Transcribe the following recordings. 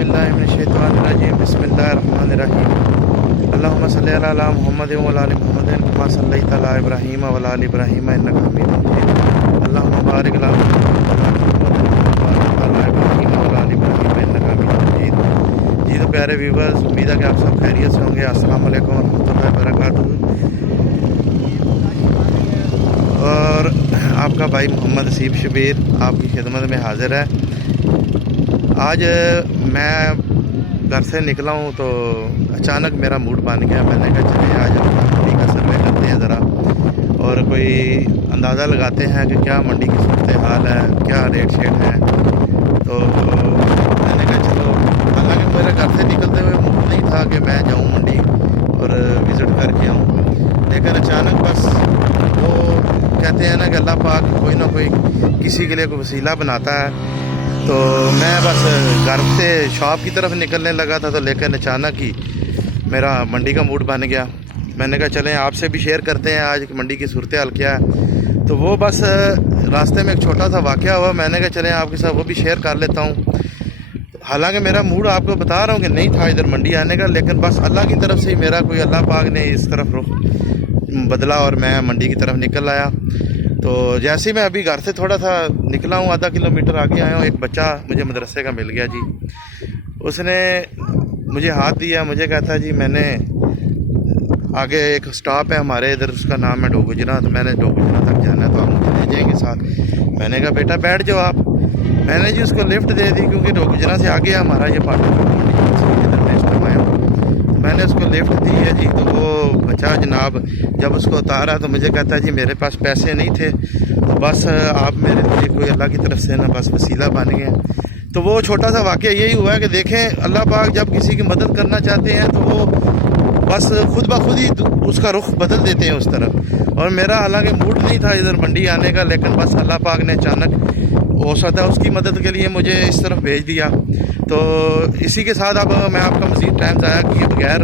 बिल्लाहि मिनश्शैतानिर्रजीम बिस्मिल्लाहिर्रहमानिर्रहीम अल्लाहुम्मा सल्लि अला मुहम्मद व अला आलि मुहम्मद कमा सल्लैता अला इब्राहीम व अला आलि इब्राहीम इन्नका हमीदुम मजीद अल्लाहुम्मा बारिक अला मुहम्मद व अला इब्राहीम व अला आलि इब्राहीम इन्नका हमीदुम मजीद। जी तो प्यारे व्यूवर्स, उम्मीद है कि आप सब खैरियत से होंगे। अस्सलाम वालेकुम व रहमतुल्लाहि व बरकातुहू। और आपका भाई मोहम्मद हसीब शबीर आपकी खिदमत में हाज़िर है। आज मैं घर से निकला हूँ तो अचानक मेरा मूड बन गया। मैंने कहा चले आज मंडी का सर्वे करते हैं ज़रा और कोई अंदाज़ा लगाते हैं कि क्या मंडी की सूरत हाल है, क्या रेट शेट है। तो मैंने कहा चलो, हालांकि मेरे घर से निकलते हुए मूड नहीं था कि मैं जाऊँ मंडी और विज़िट करके आऊँ, लेकिन अचानक बस वो कहते हैं ना कि अल्लाह पाक कोई ना कोई किसी के लिए कोई वसीला बनाता है। तो मैं बस घर से शॉप की तरफ निकलने लगा था, तो लेकिन अचानक ही मेरा मंडी का मूड बन गया। मैंने कहा चलें आपसे भी शेयर करते हैं आज मंडी की सूरत हाल क्या है। तो वो बस रास्ते में एक छोटा सा वाक़या हुआ, मैंने कहा चलें आपके साथ वो भी शेयर कर लेता हूँ। हालांकि मेरा मूड आपको बता रहा हूँ कि नहीं था इधर मंडी आने का, लेकिन बस अल्लाह की तरफ से ही मेरा कोई अल्लाह पाक ने इस तरफ रुख बदला और मैं मंडी की तरफ निकल आया। तो जैसे ही मैं अभी घर से थोड़ा सा निकला हूँ, आधा किलोमीटर आगे आया हूँ, एक बच्चा मुझे मदरसे का मिल गया जी। उसने मुझे हाथ दिया, मुझे कहता जी मैंने आगे एक स्टॉप है हमारे इधर, उसका नाम है डोगुजना, तो मैंने डोगुजना तक जाना है, तो आप मुझे ले जाएंगे साथ। मैंने कहा बेटा बैठ जाओ आप। मैंने जी उसको लिफ्ट दे दी, क्योंकि डोगुजना से आगे हमारा ये पार्टी मैंने उसको लिफ्ट दी है जी। तो वो बच्चा जनाब जब उसको उतारा तो मुझे कहता है जी मेरे पास पैसे नहीं थे, तो बस आप मेरे लिए कोई अल्लाह की तरफ से ना बस वसीला बन गए। तो वो छोटा सा वाक़या यही हुआ है कि देखें अल्लाह पाक जब किसी की मदद करना चाहते हैं तो वो बस खुद ब खुद ही उसका रुख बदल देते हैं उस तरफ। और मेरा हालांकि मूड नहीं था इधर मंडी आने का, लेकिन बस अल्लाह पाक ने अचानक हो सकता है उसकी मदद के लिए मुझे इस तरफ भेज दिया। तो इसी के साथ अब मैं आपका मज़ीद टाइम ज़ाया किए बगैर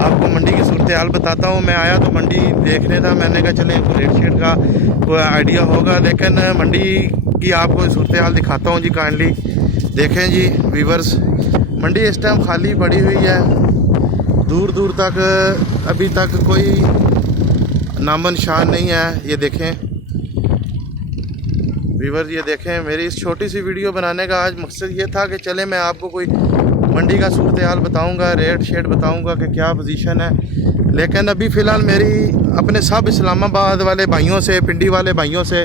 आपको मंडी की सूरत हाल बताता हूँ। मैं आया तो मंडी देखने था, मैंने कहा चले कोई रेट शेट का कोई आइडिया होगा, लेकिन मंडी की आपको सूरत हाल दिखाता हूँ जी। काइंडली देखें जी व्यूवर्स, मंडी इस टाइम खाली पड़ी हुई है, दूर दूर तक अभी तक कोई नामो निशान नहीं है। ये देखें व्यूवर्स, ये देखें मेरी इस छोटी सी वीडियो बनाने का आज मकसद ये था कि चले मैं आपको कोई मंडी का सूरत हाल बताऊंगा, रेट शेट बताऊंगा कि क्या पोजीशन है। लेकिन अभी फ़िलहाल मेरी अपने सब इस्लामाबाद वाले भाइयों से, पिंडी वाले भाइयों से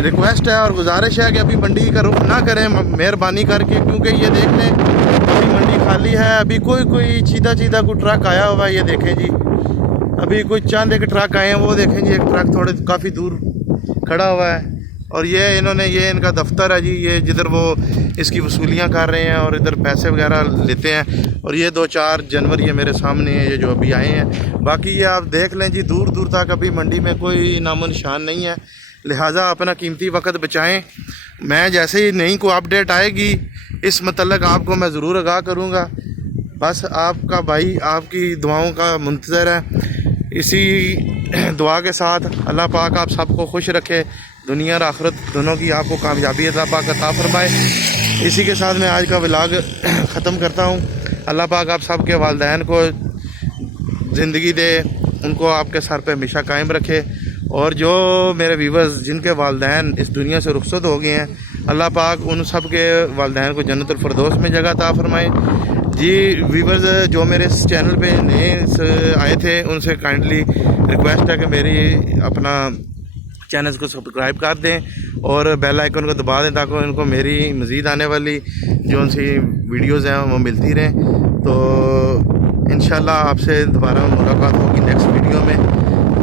रिक्वेस्ट है और गुजारिश है कि अभी मंडी का रुख ना करें मेहरबानी करके, क्योंकि ये देख लें अभी मंडी खाली है। अभी कोई सीधा कोई ट्रक आया हुआ है, ये देखें जी। अभी कोई चंद एक ट्रक आए हैं, वो देखें जी, एक ट्रक थोड़े काफ़ी दूर खड़ा हुआ है। और ये इन्होंने, ये इनका दफ्तर है जी, ये जिधर वो इसकी वसूलियाँ कर रहे हैं और इधर पैसे वगैरह लेते हैं। और ये 2-4 जानवर ये मेरे सामने हैं, ये जो अभी आए हैं। बाकी ये आप देख लें जी, दूर दूर तक अभी मंडी में कोई नामो निशान नहीं है। लिहाजा अपना कीमती वक्त बचाएं। मैं जैसे ही नई कोई अपडेट आएगी इस मतलब आपको मैं ज़रूर आगाह करूँगा। बस आपका भाई आपकी दुआओं का मुंतज़र है। इसी दुआ के साथ अल्लाह पाक आप सबको खुश रखे, दुनिया और आखिरत दोनों की आपको कामयाबी अल्लाह पाक अता फरमाए। इसी के साथ मैं आज का व्लॉग ख़त्म करता हूँ। अल्लाह पाक आप सब के वालिदैन को ज़िंदगी दे, उनको आपके सर पे हमेशा कायम रखे। और जो मेरे व्यूवर्स जिनके वालिदैन इस दुनिया से रुखसत हो गए हैं, अल्लाह पाक उन सब के वालिदैन को जन्नतुल फिरदौस में जगह अता फरमाए। जी व्यूवर्स, जो मेरे इस चैनल पे नए आए थे उनसे काइंडली रिक्वेस्ट है कि मेरी अपना चैनल को सब्सक्राइब कर दें और बेल आइकन को दबा दें, ताकि उनको मेरी मज़ीद आने वाली जो उनसी वीडियोज़ हैं वो मिलती रहें। तो इंशाल्लाह आपसे दोबारा मुलाकात होगी नेक्स्ट वीडियो में।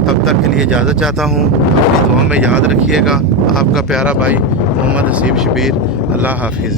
तब तक के लिए इजाज़त चाहता हूँ। अपनी दुआ में याद रखिएगा। आपका प्यारा भाई मोहम्मद हसीब शबीर। अल्लाह हाफिज़।